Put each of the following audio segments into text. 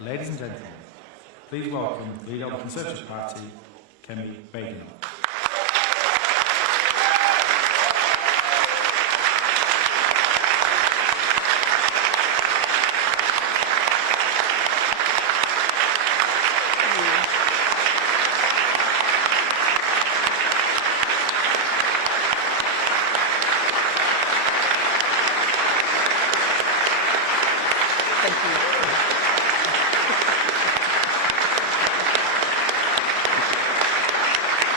Ladies and gentlemen, please welcome the leader of the Conservative Party, Kemi Badenoch.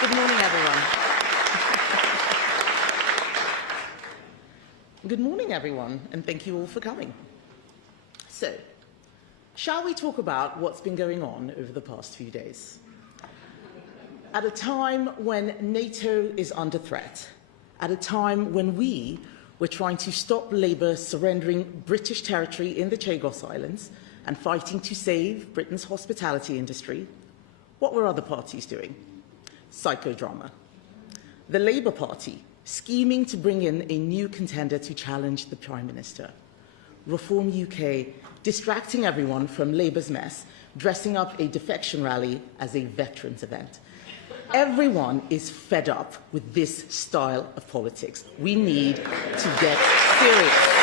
Good morning, everyone. Good morning, everyone, and thank you all for coming. So, shall we talk about what's been going on over the past few days? At a time when NATO is under threat, at a time when we were trying to stop Labour surrendering British territory in the Chagos Islands and fighting to save Britain's hospitality industry, what were other parties doing? Psychodrama. The Labour Party scheming to bring in a new contender to challenge the Prime Minister. Reform UK distracting everyone from Labour's mess, dressing up a defection rally as a veterans event. Everyone is fed up with this style of politics. We need to get serious.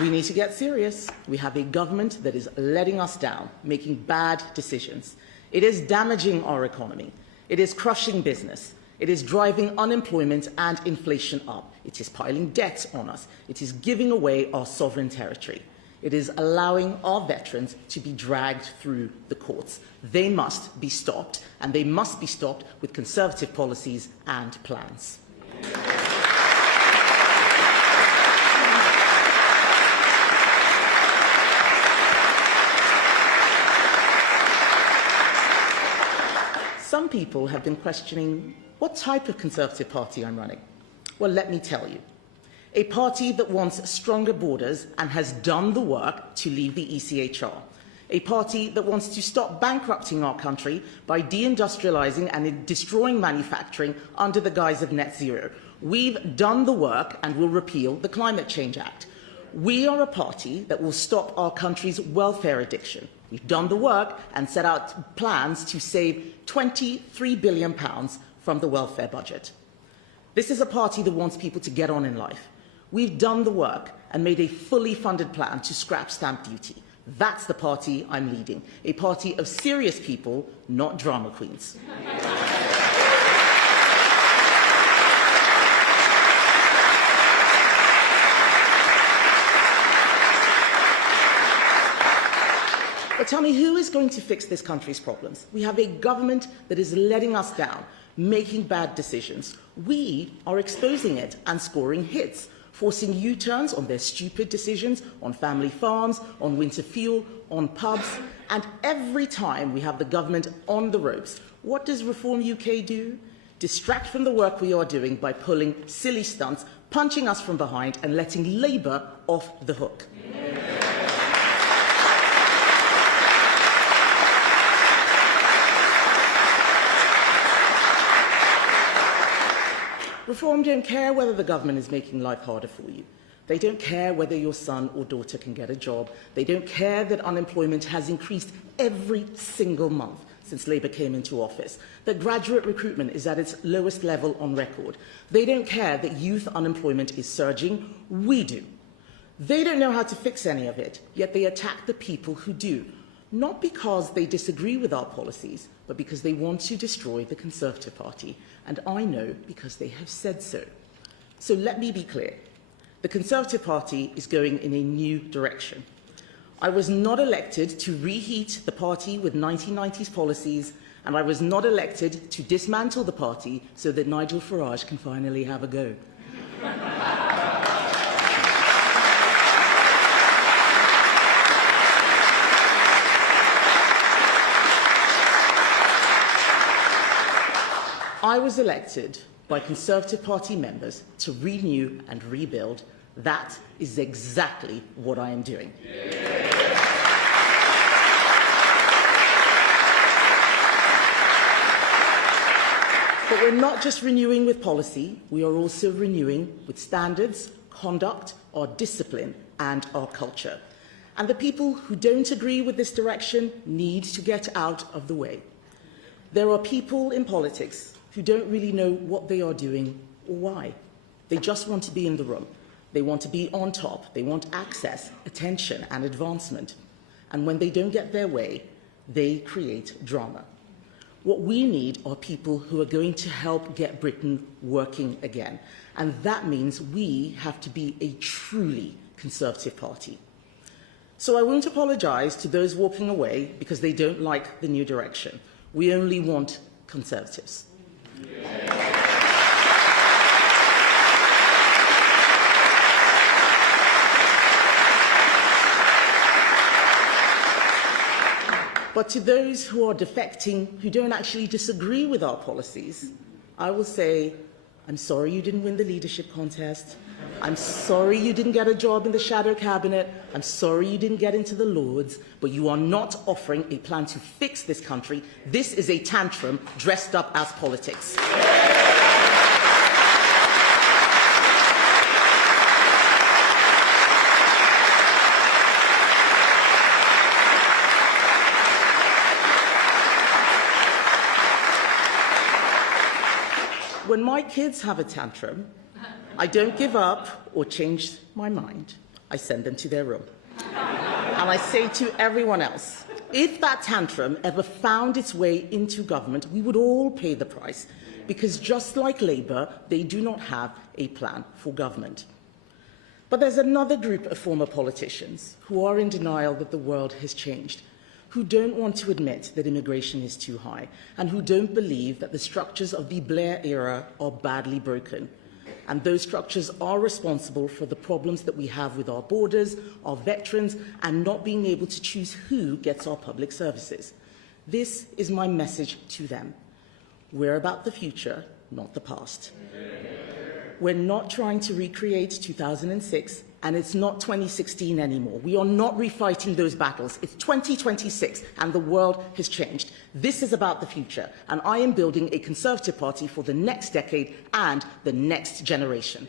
We need to get serious. We have a government that is letting us down, making bad decisions. It is damaging our economy. It is crushing business. It is driving unemployment and inflation up. It is piling debt on us. It is giving away our sovereign territory. It is allowing our veterans to be dragged through the courts. They must be stopped, and they must be stopped with Conservative policies and plans. Some people have been questioning what type of Conservative Party I'm running. Well, let me tell you. A party that wants stronger borders and has done the work to leave the ECHR. A party that wants to stop bankrupting our country by deindustrialising and destroying manufacturing under the guise of net zero. We've done the work and will repeal the Climate Change Act. We are a party that will stop our country's welfare addiction. We've done the work and set out plans to save £23 billion from the welfare budget. This is a party that wants people to get on in life. We've done the work and made a fully funded plan to scrap stamp duty. That's the party I'm leading, a party of serious people, not drama queens. But tell me, who is going to fix this country's problems? We have a government that is letting us down, making bad decisions. We are exposing it and scoring hits, forcing U-turns on their stupid decisions on family farms, on winter fuel, on pubs. And every time we have the government on the ropes, what does Reform UK do? Distract from the work we are doing by pulling silly stunts, punching us from behind and letting Labour off the hook. Reform don't care whether the government is making life harder for you. They don't care whether your son or daughter can get a job. They don't care that unemployment has increased every single month since Labour came into office, that graduate recruitment is at its lowest level on record. They don't care that youth unemployment is surging. We do. They don't know how to fix any of it, yet they attack the people who do. Not because they disagree with our policies, but because they want to destroy the Conservative Party. And I know because they have said so. So let me be clear. The Conservative Party is going in a new direction. I was not elected to reheat the party with 1990s policies, and I was not elected to dismantle the party so that Nigel Farage can finally have a go. I was elected by Conservative Party members to renew and rebuild. That is exactly what I am doing. But we're not just renewing with policy, we are also renewing with standards, conduct, our discipline, and our culture. And the people who don't agree with this direction need to get out of the way. There are people in politics who don't really know what they are doing or why. They just want to be in the room. They want to be on top. They want access, attention, and advancement. And when they don't get their way, they create drama. What we need are people who are going to help get Britain working again. And that means we have to be a truly Conservative party. So I won't apologise to those walking away because they don't like the new direction. We only want Conservatives. But to those who are defecting, who don't actually disagree with our policies, I will say, I'm sorry you didn't win the leadership contest. I'm sorry you didn't get a job in the shadow cabinet. I'm sorry you didn't get into the Lords, but you are not offering a plan to fix this country. This is a tantrum dressed up as politics. When my kids have a tantrum, I don't give up or change my mind. I send them to their room. And I say to everyone else, if that tantrum ever found its way into government, we would all pay the price, because just like Labour, they do not have a plan for government. But there's another group of former politicians who are in denial that the world has changed, who don't want to admit that immigration is too high, and who don't believe that the structures of the Blair era are badly broken. And those structures are responsible for the problems that we have with our borders, our veterans, and not being able to choose who gets our public services. This is my message to them. We're about the future, not the past. We're not trying to recreate 2006, and it's not 2016 anymore. We are not refighting those battles. It's 2026, and the world has changed. This is about the future, and I am building a Conservative Party for the next decade and the next generation.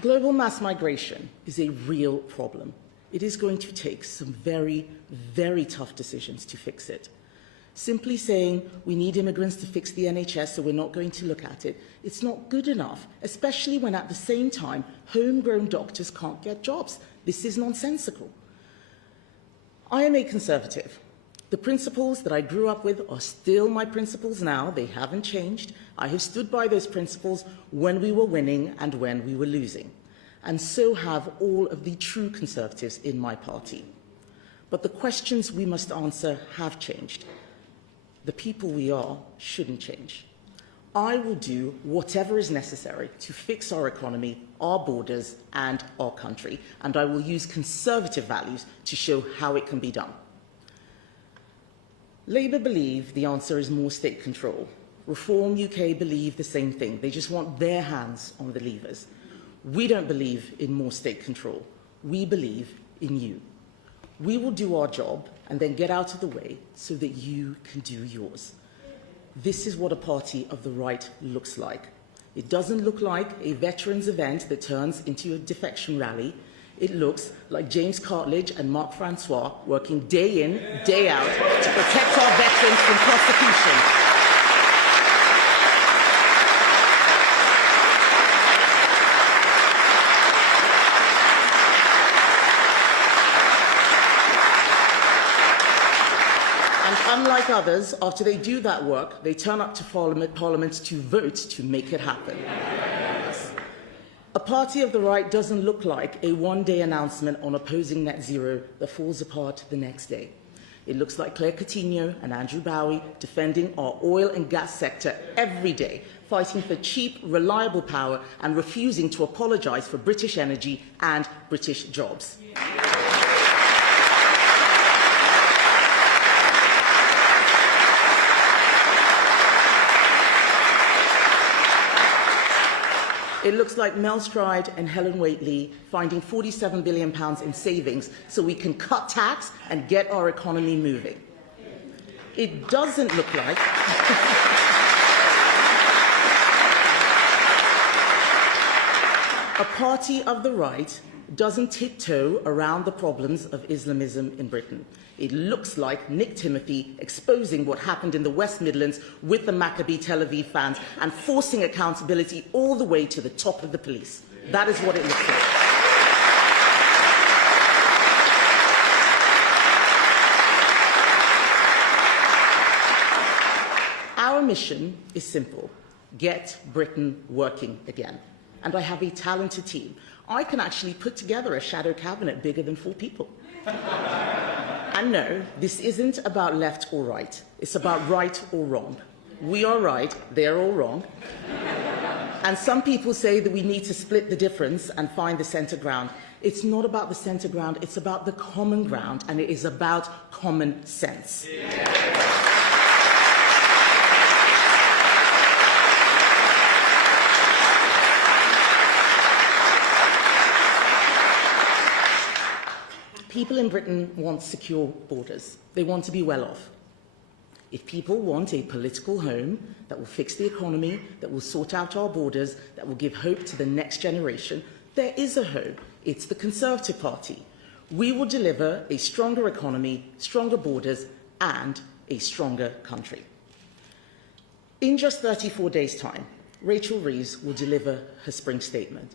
Global mass migration is a real problem. It is going to take some very, very tough decisions to fix it. Simply saying we need immigrants to fix the NHS, so we're not going to look at it, it's not good enough, especially when at the same time homegrown doctors can't get jobs. This is nonsensical. I am a Conservative. The principles that I grew up with are still my principles now. They haven't changed. I have stood by those principles when we were winning and when we were losing. And so have all of the true Conservatives in my party. But the questions we must answer have changed. The people we are shouldn't change. I will do whatever is necessary to fix our economy, our borders, and our country. And I will use Conservative values to show how it can be done. Labour believe the answer is more state control. Reform UK believe the same thing. They just want their hands on the levers. We don't believe in more state control. We believe in you. We will do our job and then get out of the way so that you can do yours. This is what a party of the right looks like. It doesn't look like a veterans event that turns into a defection rally. It looks like James Cartledge and Mark Francois working day in, day out to protect our veterans from prosecution. And unlike others, after they do that work, they turn up to Parliament to vote to make it happen. A party of the right doesn't look like a one-day announcement on opposing net zero that falls apart the next day. It looks like Claire Coutinho and Andrew Bowie defending our oil and gas sector every day, fighting for cheap, reliable power and refusing to apologise for British energy and British jobs. It looks like Mel Stride and Helen Whately finding £47 billion in savings so we can cut tax and get our economy moving. It doesn't look like... A party of the right doesn't tiptoe around the problems of Islamism in Britain. It looks like Nick Timothy exposing what happened in the West Midlands with the Maccabi Tel Aviv fans and forcing accountability all the way to the top of the police. That is what it looks like. Our mission is simple: get Britain working again. And I have a talented team. I can actually put together a shadow cabinet bigger than 4 people. And no, this isn't about left or right. It's about right or wrong. We are right, they're all wrong. And some people say that we need to split the difference and find the centre ground. It's not about the centre ground, it's about the common ground, and it is about common sense. People in Britain want secure borders. They want to be well off. If people want a political home that will fix the economy, that will sort out our borders, that will give hope to the next generation, there is a home. It's the Conservative Party. We will deliver a stronger economy, stronger borders, and a stronger country. In just 34 days' time, Rachel Reeves will deliver her spring statement.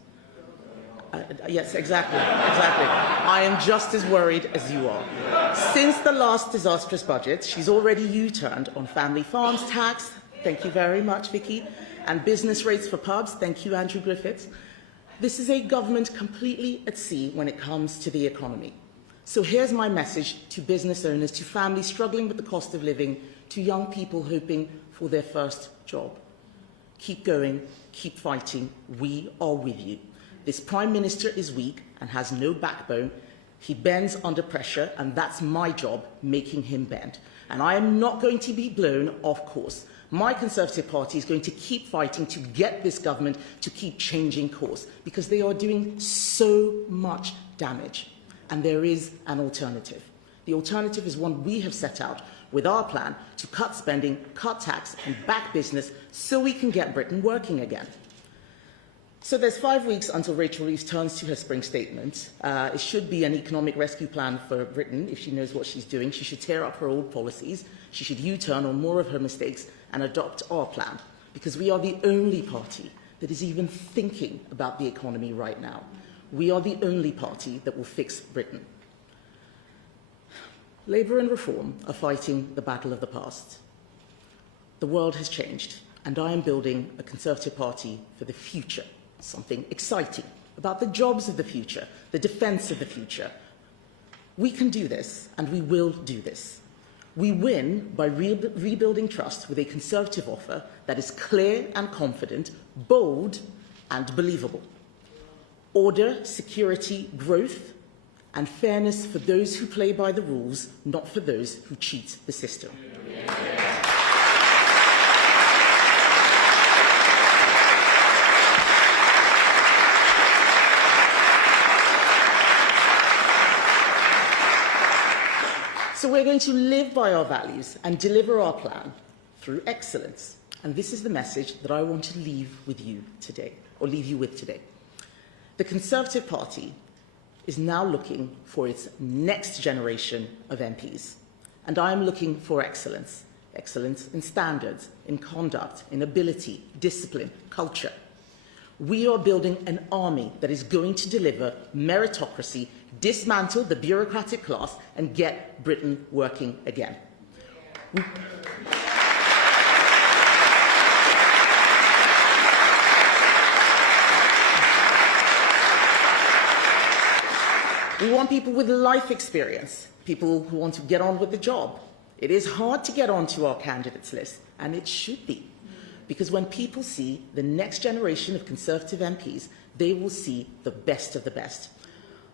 Yes, exactly. I am just as worried as you are. Since the last disastrous budget, she's already U-turned on family farms tax, thank you very much, Vicky, and business rates for pubs, thank you, Andrew Griffiths. This is a government completely at sea when it comes to the economy. So here's my message to business owners, to families struggling with the cost of living, to young people hoping for their first job. Keep going, keep fighting, we are with you. This Prime Minister is weak and has no backbone. He bends under pressure, and that's my job, making him bend. And I am not going to be blown off course. My Conservative Party is going to keep fighting to get this government to keep changing course, because they are doing so much damage. And there is an alternative. The alternative is one we have set out with our plan to cut spending, cut tax, and back business so we can get Britain working again. So there's 5 weeks until Rachel Reeves turns to her spring statement. It should be an economic rescue plan for Britain if she knows what she's doing. She should tear up her old policies. She should U-turn on more of her mistakes and adopt our plan, because we are the only party that is even thinking about the economy right now. We are the only party that will fix Britain. Labour and Reform are fighting the battle of the past. The world has changed, and I am building a Conservative Party for the future. Something exciting about the jobs of the future, the defence of the future. We can do this, and we will do this. We win by rebuilding trust with a Conservative offer that is clear and confident, bold and believable. Order, security, growth, and fairness for those who play by the rules, not for those who cheat the system. So we're going to live by our values and deliver our plan through excellence. And this is the message that I want to leave with you today, or leave you with today. The Conservative Party is now looking for its next generation of MPs. And I am looking for excellence. Excellence in standards, in conduct, in ability, discipline, culture. We are building an army that is going to deliver meritocracy, dismantle the bureaucratic class, and get Britain working again. We want people with life experience, people who want to get on with the job. It is hard to get onto our candidates list, and it should be. Because when people see the next generation of Conservative MPs, they will see the best of the best.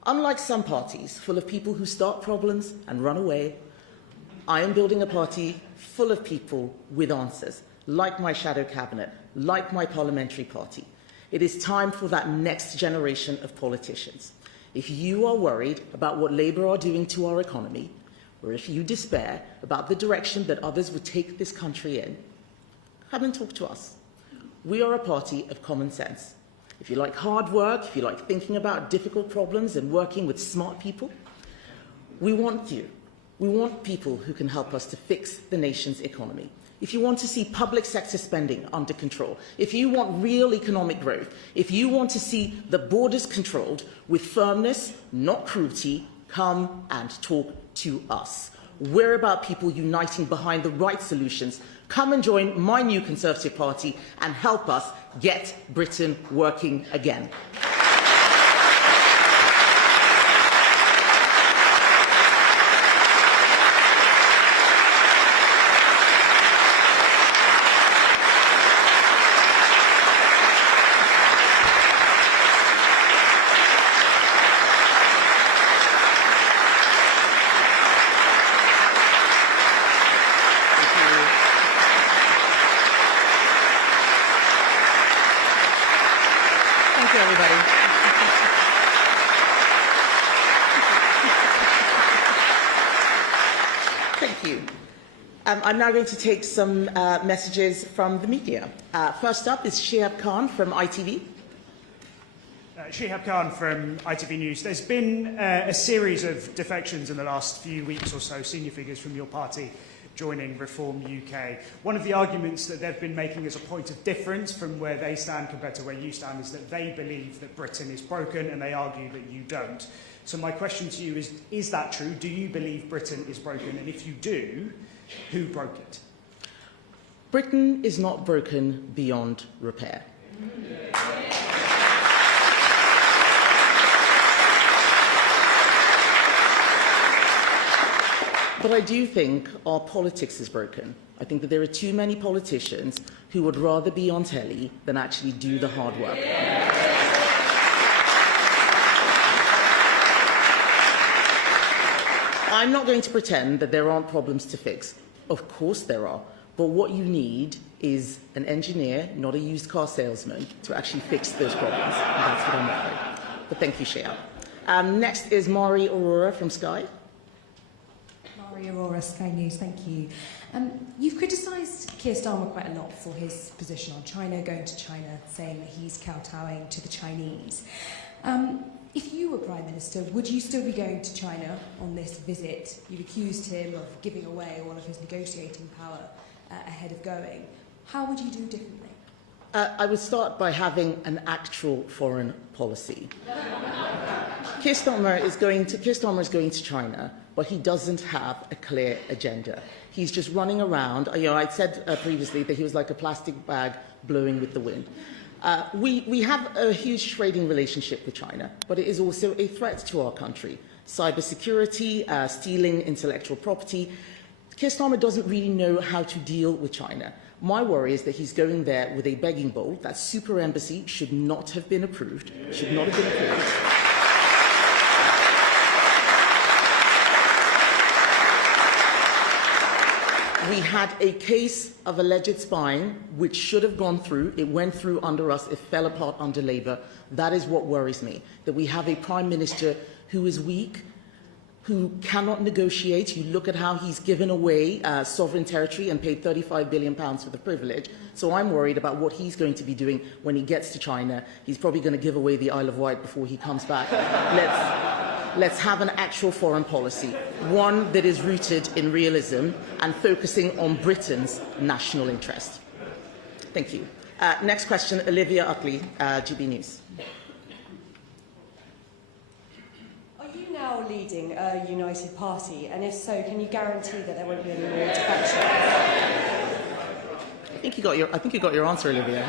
Unlike some parties full of people who start problems and run away, I am building a party full of people with answers, like my shadow cabinet, like my parliamentary party. It is time for that next generation of politicians. If you are worried about what Labour are doing to our economy, or if you despair about the direction that others would take this country in, come and talk to us. We are a party of common sense. If you like hard work, if you like thinking about difficult problems and working with smart people, we want you. We want people who can help us to fix the nation's economy. If you want to see public sector spending under control, if you want real economic growth, if you want to see the borders controlled with firmness, not cruelty, come and talk to us. We're about people uniting behind the right solutions. Come and join my new Conservative Party and help us get Britain working again. Thank you, everybody. Thank you. I'm now going to take some messages from the media. First up is Shihab Khan from ITV. Shihab Khan from ITV News. There's been a series of defections in the last few weeks or so, senior figures from your party joining Reform UK. One of the arguments that they've been making as a point of difference from where they stand compared to where you stand is that they believe that Britain is broken and they argue that you don't. So my question to you is that true? Do you believe Britain is broken? And if you do, who broke it? Britain is not broken beyond repair. But I do think our politics is broken. I think that there are too many politicians who would rather be on telly than actually do the hard work. I'm not going to pretend that there aren't problems to fix. Of course there are. But what you need is an engineer, not a used car salesman, to actually fix those problems. And that's what I'm offering. But thank you, Shea. Next is Mari Aurora from Sky. Aurora, Sky News, thank you. You've criticised Keir Starmer quite a lot for his position on China, going to China, saying that he's kowtowing to the Chinese. If you were Prime Minister, would you still be going to China on this visit? You've accused him of giving away all of his negotiating power ahead of going. How would you do differently? I would start by having an actual foreign policy. Keir Starmer is going to China, but he doesn't have a clear agenda. He's just running around. I said previously that he was like a plastic bag blowing with the wind. We have a huge trading relationship with China, but it is also a threat to our country. Cybersecurity, stealing intellectual property. Keir Starmer doesn't really know how to deal with China. My worry is that he's going there with a begging bowl. That super embassy should not have been approved. Should not have been approved. We had a case of alleged spying, which should have gone through. It went through under us. It fell apart under Labour. That is what worries me, that we have a Prime Minister who is weak, who cannot negotiate. You look at how he's given away sovereign territory and paid £35 billion for the privilege. So I'm worried about what he's going to be doing when he gets to China. He's probably going to give away the Isle of Wight before he comes back. Let's have an actual foreign policy, one that is rooted in realism and focusing on Britain's national interest. Thank you. Next question, Olivia Utley, GB News. Are you now leading a united party? And if so, can you guarantee that there won't be any more defections? I think you got your answer, Olivia.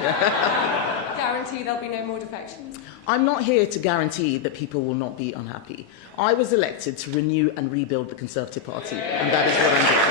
Guarantee there'll be no more defections? I'm not here to guarantee that people will not be unhappy. I was elected to renew and rebuild the Conservative Party, and that is what I'm doing.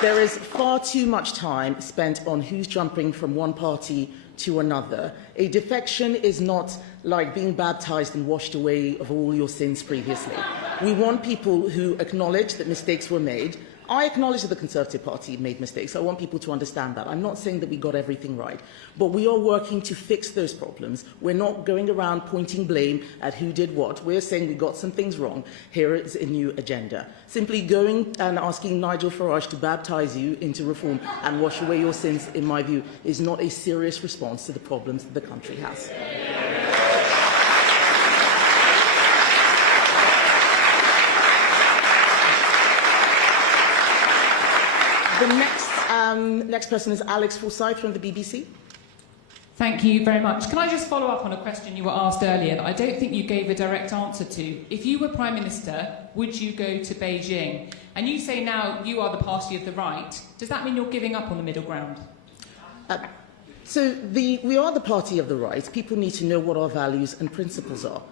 There is far too much time spent on who's jumping from one party to another. A defection is not like being baptized and washed away of all your sins previously. We want people who acknowledge that mistakes were made. I acknowledge that the Conservative Party made mistakes. I want people to understand that. I'm not saying that we got everything right, but we are working to fix those problems. We're not going around pointing blame at who did what. We're saying we got some things wrong. Here is a new agenda. Simply going and asking Nigel Farage to baptize you into reform and wash away your sins, in my view, is not a serious response to the problems that the country has. The next person is Alex Forsyth from the BBC. Thank you very much. Can I just follow up on a question you were asked earlier that I don't think you gave a direct answer to? If you were Prime Minister, would you go to Beijing? And you say now you are the party of the right. Does that mean you're giving up on the middle ground? We are the party of the right. People need to know what our values and principles are.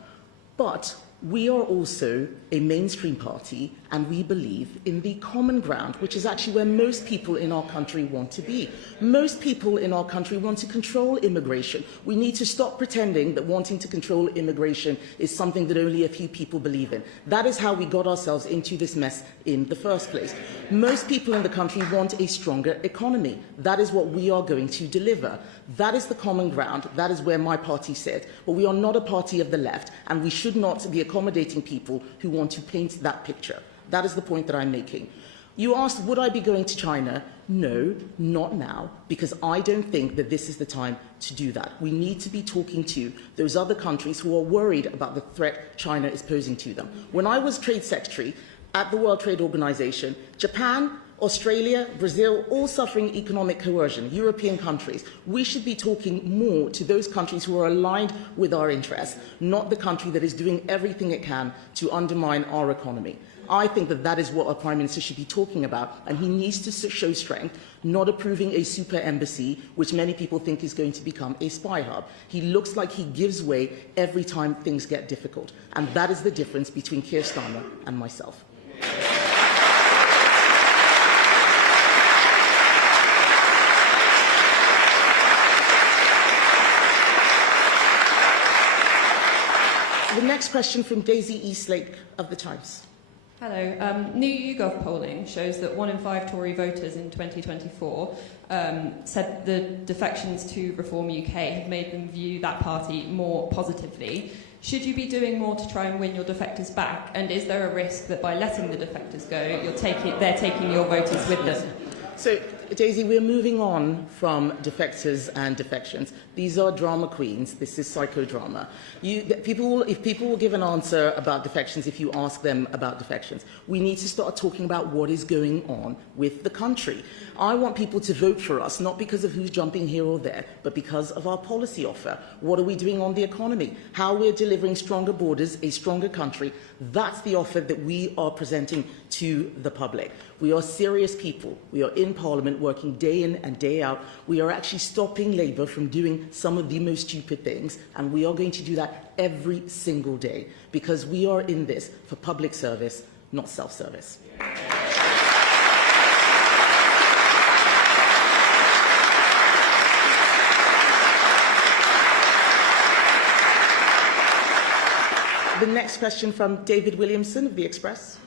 But we are also a mainstream party, and we believe in the common ground, which is actually where most people in our country want to be. Most people in our country want to control immigration. We need to stop pretending that wanting to control immigration is something that only a few people believe in. That is how we got ourselves into this mess in the first place. Most people in the country want a stronger economy. That is what we are going to deliver. That is the common ground. That is where my party sits. But we are not a party of the left, and we should not be accommodating people who want to paint that picture. That is the point that I'm making. You asked, would I be going to China? No, not now, because I don't think that this is the time to do that. We need to be talking to those other countries who are worried about the threat China is posing to them. When I was Trade Secretary at the World Trade Organization, Japan, Australia, Brazil, all suffering economic coercion, European countries. We should be talking more to those countries who are aligned with our interests, not the country that is doing everything it can to undermine our economy. I think that that is what our Prime Minister should be talking about, and he needs to show strength, not approving a super embassy, which many people think is going to become a spy hub. He looks like he gives way every time things get difficult, and that is the difference between Keir Starmer and myself. The next question from Daisy Eastlake of The Times. Hello. New YouGov polling shows that 1 in 5 Tory voters in 2024 said the defections to Reform UK have made them view that party more positively. Should you be doing more to try and win your defectors back? And is there a risk that by letting the defectors go, they're taking your voters with them? So, Daisy, we're moving on from defectors and defections. These are drama queens. This is psychodrama. If people will give an answer about defections if you ask them about defections. We need to start talking about what is going on with the country. I want people to vote for us, not because of who's jumping here or there, but because of our policy offer. What are we doing on the economy? How we're delivering stronger borders, a stronger country. That's the offer that we are presenting to the public. We are serious people. We are in Parliament working day in and day out. We are actually stopping Labour from doing some of the most stupid things, and we are going to do that every single day because we are in this for public service, not self-service. The next question from David Williamson of The Express.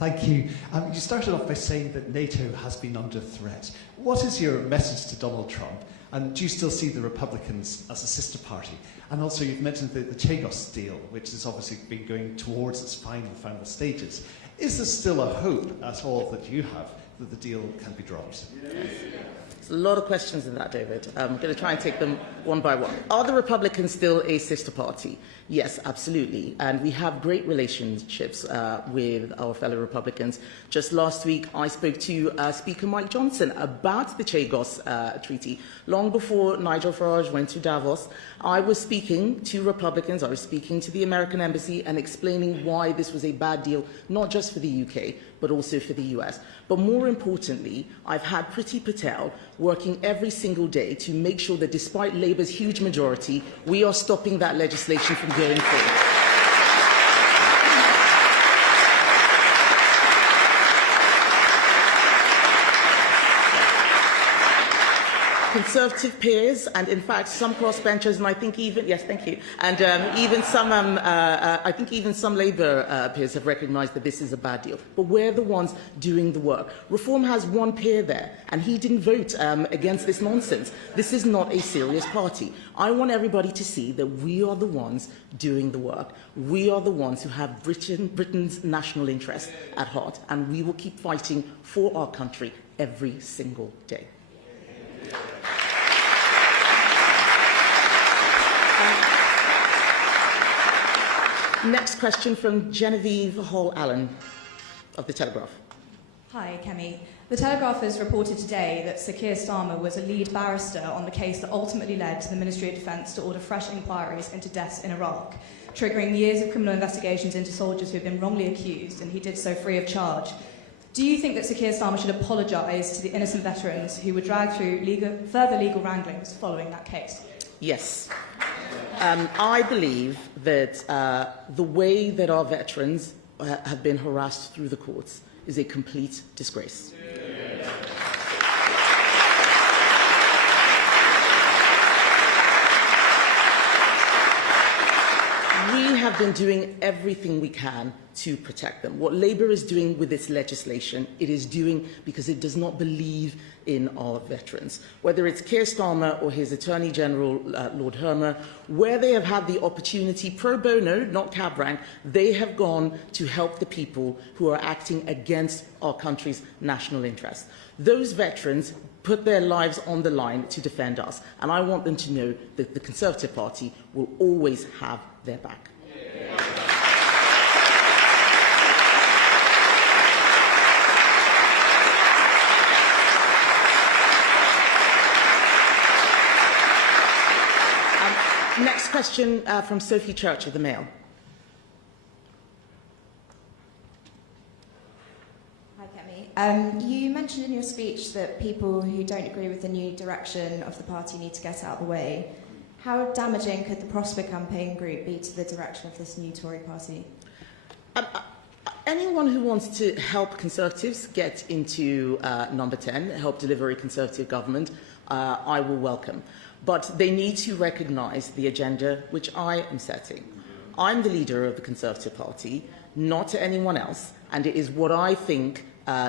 Thank you. You started off by saying that NATO has been under threat. What is your message to Donald Trump? And do you still see the Republicans as a sister party? And also, you've mentioned the Chagos deal, which has obviously been going towards its final stages. Is there still a hope at all that you have that the deal can be dropped? There's a lot of questions in that, David. I'm going to try and take them one by one. Are the Republicans still a sister party? Yes, absolutely. And we have great relationships with our fellow Republicans. Just last week, I spoke to Speaker Mike Johnson about the Chagos Treaty. Long before Nigel Farage went to Davos, I was speaking to Republicans, I was speaking to the American Embassy and explaining why this was a bad deal, not just for the UK, but also for the US. But more importantly, I've had Priti Patel working every single day to make sure that despite Labour's huge majority, we are stopping that legislation from going forward. Conservative peers, and in fact some crossbenchers, and I think even, yes, thank you, and even some, I think even some Labour peers have recognised that this is a bad deal. But we're the ones doing the work. Reform has one peer there, and he didn't vote against this nonsense. This is not a serious party. I want everybody to see that we are the ones doing the work. We are the ones who have Britain's national interest at heart, and we will keep fighting for our country every single day. Next question from Genevieve Hall-Allen of The Telegraph. Hi, Kemi. The Telegraph has reported today that Sir Keir Starmer was a lead barrister on the case that ultimately led to the Ministry of Defence to order fresh inquiries into deaths in Iraq, triggering years of criminal investigations into soldiers who have been wrongly accused, and he did so free of charge. Do you think that Sir Keir Starmer should apologise to the innocent veterans who were dragged through further legal wranglings following that case? Yes. I believe that the way that our veterans have been harassed through the courts is a complete disgrace. We have been doing everything we can to protect them. What Labour is doing with its legislation, it is doing because it does not believe in our veterans. Whether it's Keir Starmer or his Attorney General, Lord Hermer, where they have had the opportunity, pro bono, not cab rank, they have gone to help the people who are acting against our country's national interest. Those veterans put their lives on the line to defend us, and I want them to know that the Conservative Party will always have their back. Next question from Sophie Church of the Mail. Hi, Kemi. You mentioned in your speech that people who don't agree with the new direction of the party need to get out of the way. How damaging could the Prosper campaign group be to the direction of this new Tory party? Anyone who wants to help Conservatives get into number 10, help deliver a Conservative government, I will welcome. But they need to recognise the agenda which I am setting. I'm the leader of the Conservative Party, not anyone else, and it is what I think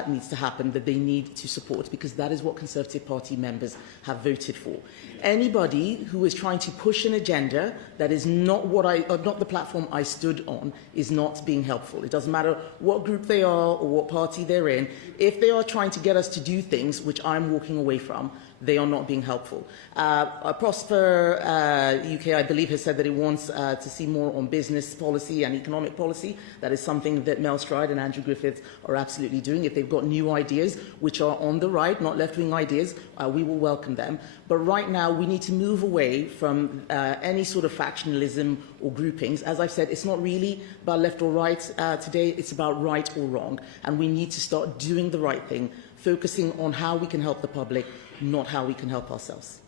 needs to happen that they need to support, because that is what Conservative Party members have voted for. Anybody who is trying to push an agenda that is not not the platform I stood on is not being helpful. It doesn't matter what group they are or what party they're in. If they are trying to get us to do things which I'm walking away from, they are not being helpful. Prosper UK, I believe, has said that it wants to see more on business policy and economic policy. That is something that Mel Stride and Andrew Griffiths are absolutely doing. If they've got new ideas which are on the right, not left-wing ideas, we will welcome them. But right now, we need to move away from any sort of factionalism or groupings. As I've said, it's not really about left or right today, it's about right or wrong. And we need to start doing the right thing, focusing on how we can help the public, not how we can help ourselves.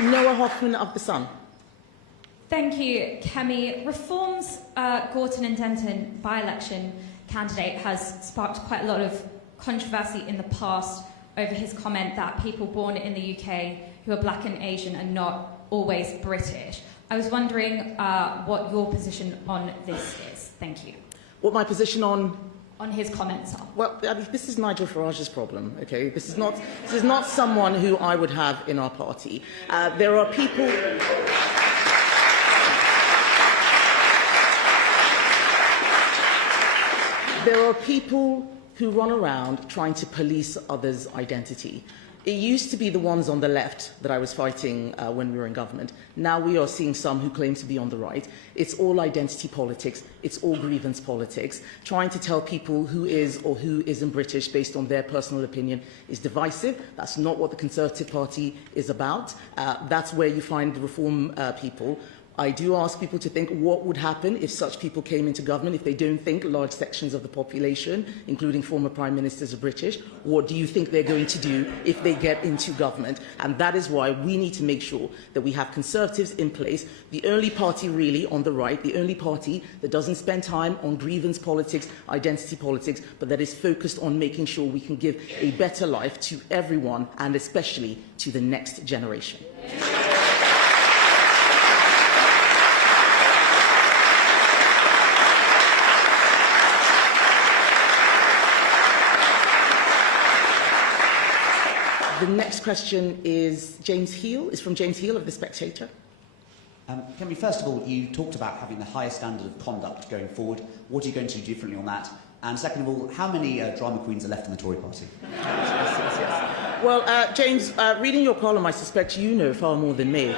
Noah Hoffman of The Sun. Thank you, Kemi. Reform's Gorton and Denton by-election candidate has sparked quite a lot of controversy in the past over his comment that people born in the UK who are black and Asian are not always British. I was wondering what your position on this is. Thank you. What my position on his comments are? Well, I mean, this is Nigel Farage's problem, okay? This is not someone who I would have in our party. There are people... There are people who run around trying to police others' identity. It used to be the ones on the left that I was fighting when we were in government. Now we are seeing some who claim to be on the right. It's all identity politics. It's all grievance politics. Trying to tell people who is or who isn't British based on their personal opinion is divisive. That's not what the Conservative Party is about. That's where you find the Reform people. I do ask people to think what would happen if such people came into government, if they don't think large sections of the population, including former prime ministers, are British. What do you think they're going to do if they get into government? And that is why we need to make sure that we have Conservatives in place, the only party really on the right, the only party that doesn't spend time on grievance politics, identity politics, but that is focused on making sure we can give a better life to everyone and especially to the next generation. The next question is from James Heal of The Spectator. Kemi, first of all, you talked about having the highest standard of conduct going forward. What are you going to do differently on that? And second of all, how many drama queens are left in the Tory party? Yes. Well, James, reading your column, I suspect you know far more than me.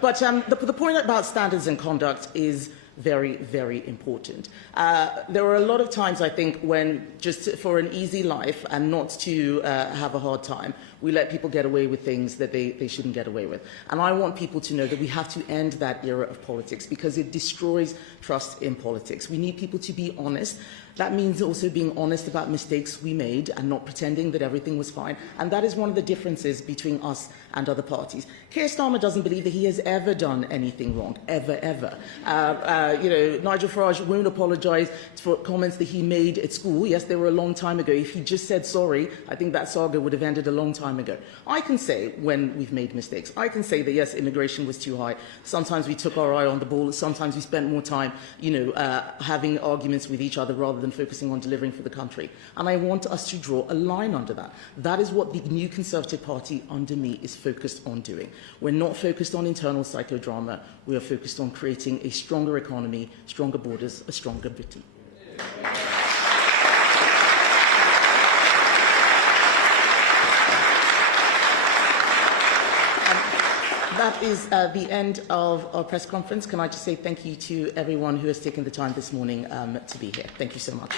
But the point about standards and conduct is very, very important. There are a lot of times, I think, when just for an easy life and not to have a hard time, we let people get away with things that they shouldn't get away with. And I want people to know that we have to end that era of politics because it destroys trust in politics. We need people to be honest. That means also being honest about mistakes we made and not pretending that everything was fine. And that is one of the differences between us and other parties. Keir Starmer doesn't believe that he has ever done anything wrong, ever. Nigel Farage won't apologise for comments that he made at school. Yes, they were a long time ago. If he just said sorry, I think that saga would have ended a long time ago. I can say when we've made mistakes. I can say that, yes, immigration was too high. Sometimes we took our eye on the ball. Sometimes we spent more time, having arguments with each other rather than focusing on delivering for the country. And I want us to draw a line under that. That is what the new Conservative Party under me is focused on doing. We're not focused on internal psychodrama. We are focused on creating a stronger economy, stronger borders, a stronger Britain. That is the end of our press conference. Can I just say thank you to everyone who has taken the time this morning to be here. Thank you so much.